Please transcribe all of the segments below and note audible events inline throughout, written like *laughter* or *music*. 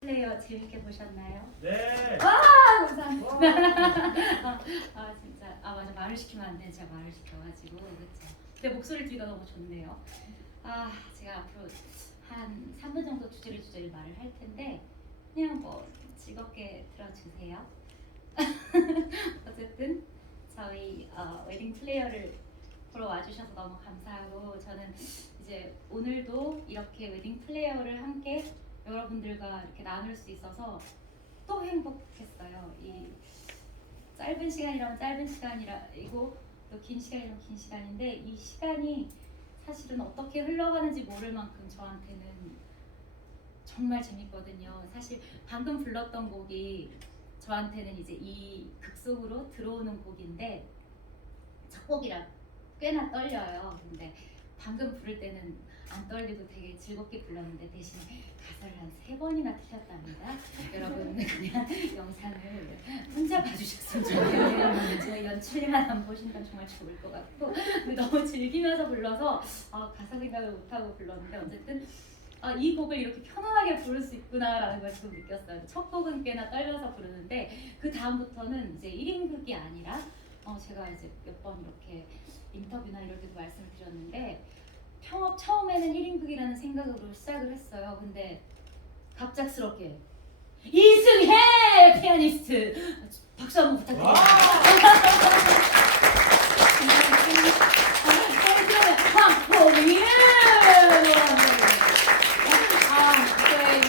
플레이어 재밌게 보셨나요? 네. 아 감사합니다. 와. *laughs* 아 진짜 아 맞아 말을 시키면 안 돼. 제가 말을 시켜가지고 그렇죠. 내 목소리 들기가 너무 좋네요. 아 제가 앞으로 한 3분 정도 주제를 주제를 말을 할 텐데 그냥 뭐 즐겁게 들어주세요. *laughs* 어쨌든 저희 어, 웨딩 플레이어를 보러 와주셔서 너무 감사하고 저는 이제 오늘도 이렇게 웨딩 플레이어를 함께 여러분들과 이렇게 나눌 수 있어서 또 행복했어요. 이 짧은 시간이라면 짧은 시간이고 또 긴 시간이라면 긴 시간인데 이 시간이 사실은 어떻게 흘러가는지 모를 만큼 저한테는 정말 재밌거든요. 사실 방금 불렀던 곡이 저한테는 이제 이 극 속으로 들어오는 곡인데 첫 곡이라 꽤나 떨려요. 근데 방금 부를 때는 안 떨리고 되게 즐겁게 불렀는데 대신 가사를 한 세 번이나 틀렸답니다. 여러분 *laughs* 그냥 영상을 혼자 봐주셨으면 좋겠네요. 저 연출만 안 보신다면 정말 좋을 것 같고 너무 즐기면서 불러서 아, 가사 생각을 못하고 불렀는데 어쨌든 아, 이 곡을 이렇게 편안하게 부를 수 있구나라는 걸 좀 느꼈어요. 첫 곡은 꽤나 떨려서 부르는데 그 다음부터는 이제 1인극이 아니라 어, 제가 이제 몇 번 이렇게 인터뷰나 이럴 때도 말씀을 드렸는데 처음에는 1인극이라는 생각으로 시작을 했어요. 근데 갑작스럽게 이승혜 피아니스트 박수 한번 부탁드립니다. 와. 황포예 아, 저희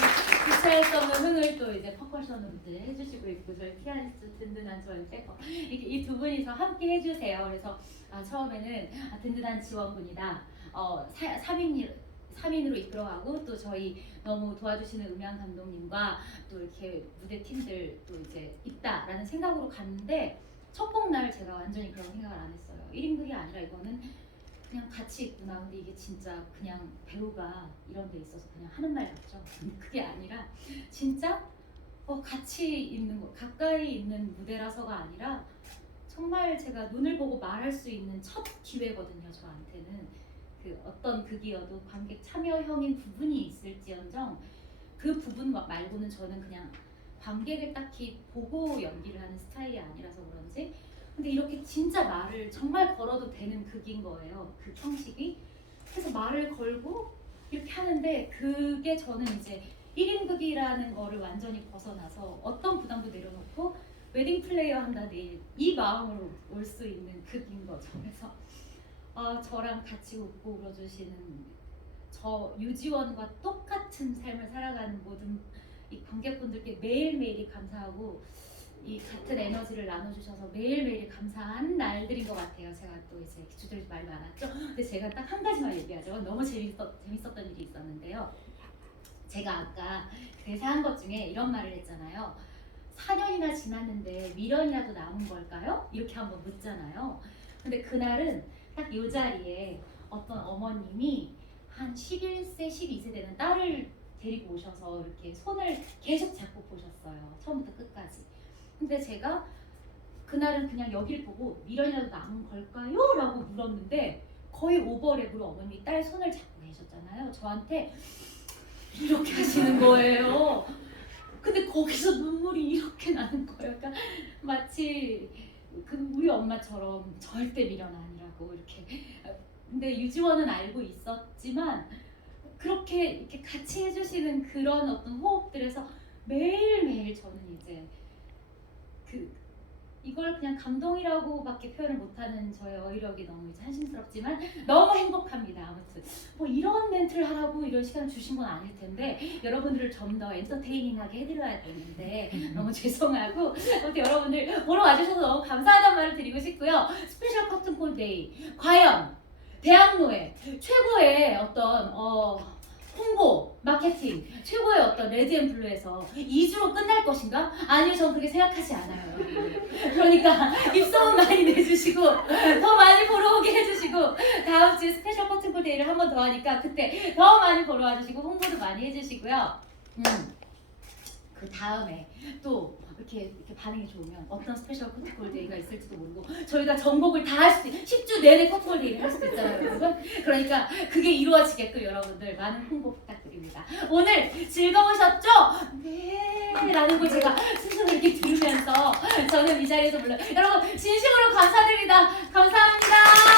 주체할 수 없는 흥을 또 이제 퍼커션으로 이제 해주시고 있고 저희 피아니스트 든든한 저희 백업 이렇게 이 두 분이서 함께 해주세요. 그래서 아, 처음에는 아, 든든한 지원군이다. 어, 사, 3인 3인으로 이끌어가고 또 저희 너무 도와주시는 음향 감독님과 또 이렇게 무대 팀들 또 이제 있다라는 생각으로 갔는데 첫 곡 날 제가 완전히 그런 생각을 안 했어요. 1인극이 아니라 이거는 그냥 같이 있구나. 근데 이게 진짜 그냥 배우가 이런 데 있어서 그냥 하는 말 같죠. 그게 아니라 진짜 어, 같이 있는 거, 가까이 있는 무대라서가 아니라 정말 제가 눈을 보고 말할 수 있는 첫 기회거든요. 저한테는 그 어떤 극이어도 관객 참여형인 부분이 있을지언정 그 부분 말고는 저는 그냥 관객을 딱히 보고 연기를 하는 스타일이 아니라서 그런지 근데 이렇게 진짜 말을 정말 걸어도 되는 극인 거예요. 그 형식이. 그래서 말을 걸고 이렇게 하는데 그게 저는 이제 1인 극이라는 거를 완전히 벗어나서 어떤 부담도 내려놓고 웨딩 플레이어 한다 내일 이 마음으로 올 수 있는 극인 거죠. 그래서 어, 저랑 같이 웃고 울어주시는 저 유지원과 똑같은 삶을 살아가는 모든 이 관객분들께 매일매일이 감사하고 이 같은 에너지를 나눠주셔서 매일매일 감사한 날들인 것 같아요. 제가 또 이제 주저리 말 많았죠. 근데 제가 딱 한 가지만 얘기하죠. 너무 재밌었, 재밌었던 일이 있었는데요. 제가 아까 대사한 것 중에 이런 말을 했잖아요. 4년이나 지났는데 미련이라도 남은 걸까요? 이렇게 한번 묻잖아요. 근데 그날은 딱 이 자리에 어떤 어머님이 한 11세, 12세 되는 딸을 데리고 오셔서 이렇게 손을 계속 잡고 보셨어요. 처음부터 끝까지. 근데 제가 그날은 그냥 여길 보고 미련이라도 남은 걸까요? 라고 물었는데 거의 오버랩으로 어머님이 딸 손을 잡고 계셨잖아요. 저한테 이렇게 하시는 거예요. 근데 거기서 눈물이 이렇게 나는 거예요. 그러니까 마치 그 우리 엄마처럼 절대 미련 아니 라고 이렇게. 근데 유지원은 알고 있었지만 그렇게 이렇게 같이 해주시는 그런 어떤 호흡들에서 매일매일 저는 이제 그 이걸 그냥 감동이라고밖에 표현을 못하는 저의 어휘력이 너무 이제 한심스럽지만 너무 행복합니다. 아무튼 뭐 이런 멘트를 하라고 이런 시간을 주신 건 아닐 텐데 여러분들을 좀 더 엔터테이닝하게 해드려야 되는데 너무 *laughs* 죄송하고 아무튼 여러분들 보러 와주셔서 너무 감사하다는 말을 드리고 싶고요. 스페셜 커튼 콜 데이 과연 대학로의 최고의 어떤 어, 마케팅, 최고의 어떤 레드 앤 블루에서 2주로 끝날 것인가? 아니요, 저는 그렇게 생각하지 않아요. 그러니까 입소문 많이 내주시고 더 많이 보러 오게 해주시고 다음 주에 스페셜 커튼콜 데이를 한 번 더 하니까 그때 더 많이 보러 와주시고 홍보도 많이 해주시고요. 음. 그 다음에 또 이렇게, 이렇게 반응이 좋으면 어떤 스페셜 커트콜 데이가 있을지도 모르고 저희가 전곡을 다 할 수도 10주 내내 커트콜 데이를 할 수도 있잖아요 여러분 그러니까 그게 이루어지게끔 여러분들 많은 홍보 부탁드립니다. 오늘 즐거우셨죠? 네. 라는 걸 제가 스스로 이렇게 들으면서 저는 이 자리에서 물론 여러분 진심으로 감사드립니다. 감사합니다